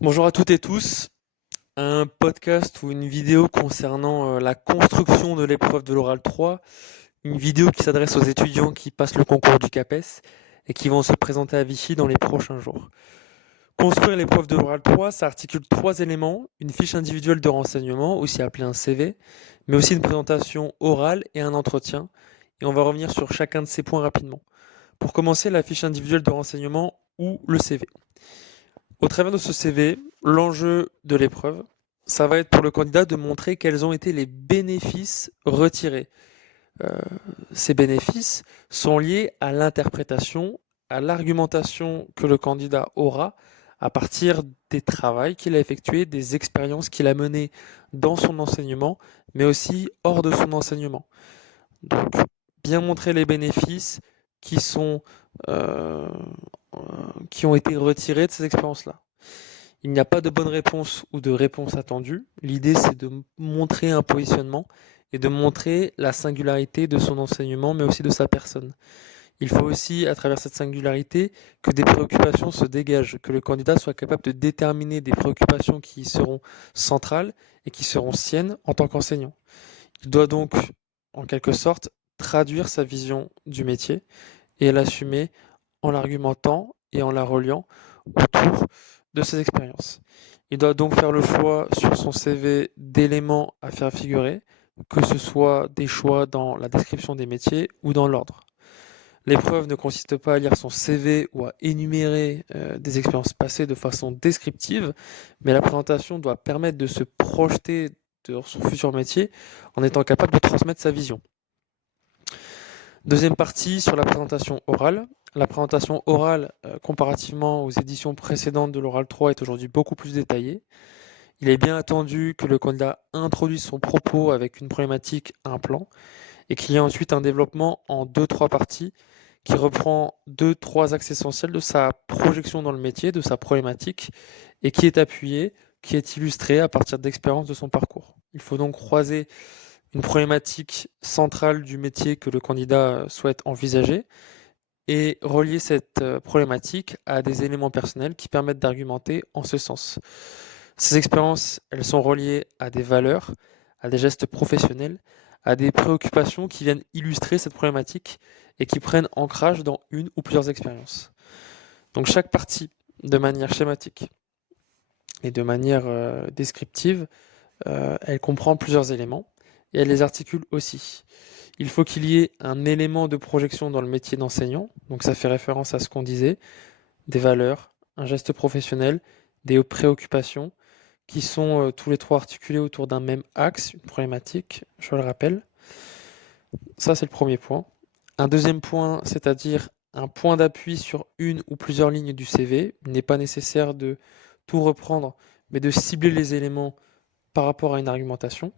Bonjour à toutes et tous. Un podcast ou une vidéo concernant la construction de l'épreuve de l'oral 3. Une vidéo qui s'adresse aux étudiants qui passent le concours du CAPES et qui vont se présenter à Vichy dans les prochains jours. Construire l'épreuve de l'oral 3, ça articule trois éléments: une fiche individuelle de renseignement, aussi appelée un CV, mais aussi une présentation orale et un entretien. Et on va revenir sur chacun de ces points rapidement. Pour commencer, la fiche individuelle de renseignement ou le CV. Au travers de ce CV, l'enjeu de l'épreuve, ça va être pour le candidat de montrer quels ont été les bénéfices retirés. Euh, Ces bénéfices sont liés à l'interprétation, à l'argumentation que le candidat aura à partir des travaux qu'il a effectués, des expériences qu'il a menées dans son enseignement, mais aussi hors de son enseignement. Donc, bien montrer les bénéfices qui sont, euh, qui ont été retirés de ces expériences-là. Il n'y a pas de bonne réponse ou de réponse attendue. L'idée, c'est de montrer un positionnement et de montrer la singularité de son enseignement, mais aussi de sa personne. Il faut aussi, à travers cette singularité, que des préoccupations se dégagent, que le candidat soit capable de déterminer des préoccupations qui seront centrales et qui seront siennes en tant qu'enseignant. Il doit donc, en quelque sorte, traduire sa vision du métier et l'assumer en l'argumentant et en la reliant autour de ses expériences. Il doit donc faire le choix sur son CV d'éléments à faire figurer, que ce soit des choix dans la description des métiers ou dans l'ordre. L'épreuve ne consiste pas à lire son CV ou à énumérer des expériences passées de façon descriptive, mais la présentation doit permettre de se projeter sur son futur métier en étant capable de transmettre sa vision. Deuxième partie sur la présentation orale. La présentation orale, comparativement aux éditions précédentes de l'oral 3, est aujourd'hui beaucoup plus détaillée. Il est bien attendu que le candidat introduise son propos avec une problématique, un plan, et qu'il y ait ensuite un développement en 2-3 parties qui reprend 2-3 axes essentiels de sa projection dans le métier, de sa problématique, et qui est appuyé, qui est illustré à partir d'expériences de son parcours. Il faut donc croiser une problématique centrale du métier que le candidat souhaite envisager et relier cette problématique à des éléments personnels qui permettent d'argumenter en ce sens. Ces expériences, elles sont reliées à des valeurs, à des gestes professionnels, à des préoccupations qui viennent illustrer cette problématique et qui prennent ancrage dans une ou plusieurs expériences. Donc chaque partie, de manière schématique et de manière descriptive, elle comprend plusieurs éléments et elle les articule aussi. Il faut qu'il y ait un élément de projection dans le métier d'enseignant, donc ça fait référence à ce qu'on disait, des valeurs, un geste professionnel, des préoccupations, qui sont tous les trois articulés autour d'un même axe, une problématique, je le rappelle. Ça, c'est le premier point. Un deuxième point, c'est-à-dire un point d'appui sur une ou plusieurs lignes du CV. Il n'est pas nécessaire de tout reprendre, mais de cibler les éléments par rapport à une argumentation.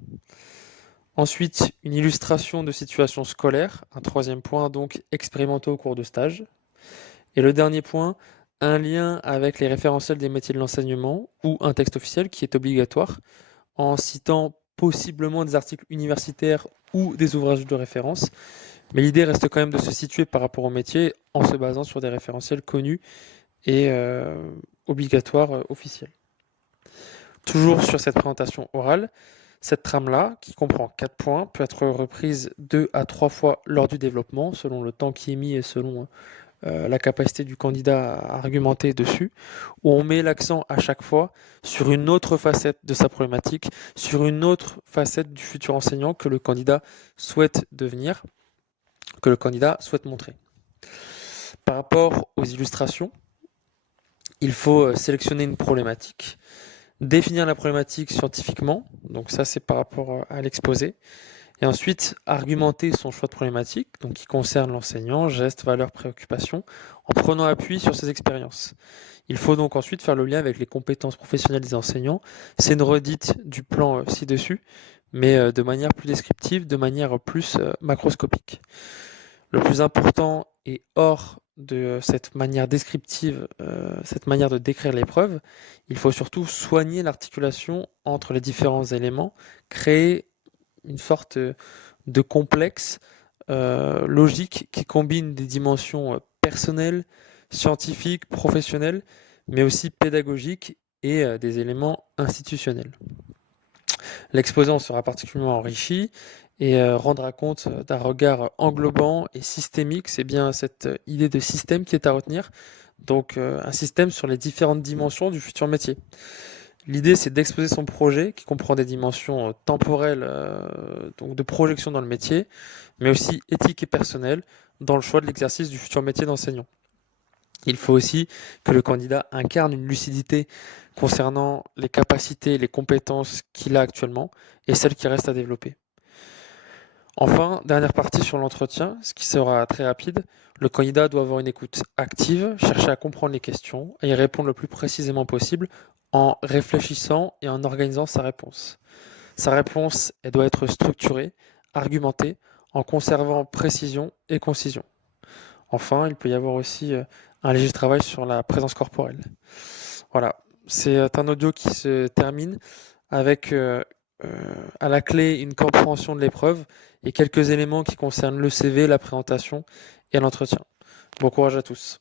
Ensuite, une illustration de situations scolaires. Un troisième point, donc expérimenté au cours de stage. Et le dernier point, un lien avec les référentiels des métiers de l'enseignement ou un texte officiel qui est obligatoire en citant possiblement des articles universitaires ou des ouvrages de référence. Mais l'idée reste quand même de se situer par rapport au métier en se basant sur des référentiels connus et obligatoires officiels. Toujours sur cette présentation orale, cette trame-là, qui comprend 4 points, peut être reprise 2 à 3 fois lors du développement, selon le temps qui est mis et selon la capacité du candidat à argumenter dessus, où on met l'accent à chaque fois sur une autre facette de sa problématique, sur une autre facette du futur enseignant que le candidat souhaite devenir, que le candidat souhaite montrer. Par rapport aux illustrations, il faut sélectionner une problématique, définir la problématique scientifiquement, donc ça c'est par rapport à l'exposé, et ensuite argumenter son choix de problématique, donc qui concerne l'enseignant, gestes, valeurs, préoccupations, en prenant appui sur ses expériences. Il faut donc ensuite faire le lien avec les compétences professionnelles des enseignants. C'est une redite du plan ci-dessus, mais de manière plus descriptive, de manière plus macroscopique. Le plus important est hors de cette manière descriptive, cette manière de décrire l'épreuve, il faut surtout soigner l'articulation entre les différents éléments, créer une sorte de complexe logique qui combine des dimensions personnelles, scientifiques, professionnelles, mais aussi pédagogiques et des éléments institutionnels. L'exposé en sera particulièrement enrichi et rendra compte d'un regard englobant et systémique. C'est bien cette idée de système qui est à retenir. Donc un système sur les différentes dimensions du futur métier. L'idée, c'est d'exposer son projet qui comprend des dimensions temporelles, donc de projection dans le métier, mais aussi éthiques et personnelles dans le choix de l'exercice du futur métier d'enseignant. Il faut aussi que le candidat incarne une lucidité concernant les capacités et les compétences qu'il a actuellement et celles qui restent à développer. Enfin, dernière partie sur l'entretien, ce qui sera très rapide, le candidat doit avoir une écoute active, chercher à comprendre les questions et y répondre le plus précisément possible en réfléchissant et en organisant sa réponse. Sa réponse, elle doit être structurée, argumentée, en conservant précision et concision. Enfin, il peut y avoir aussi un léger travail sur la présence corporelle. Voilà, c'est un audio qui se termine avec à la clé une compréhension de l'épreuve et quelques éléments qui concernent le CV, la présentation et l'entretien. Bon courage à tous.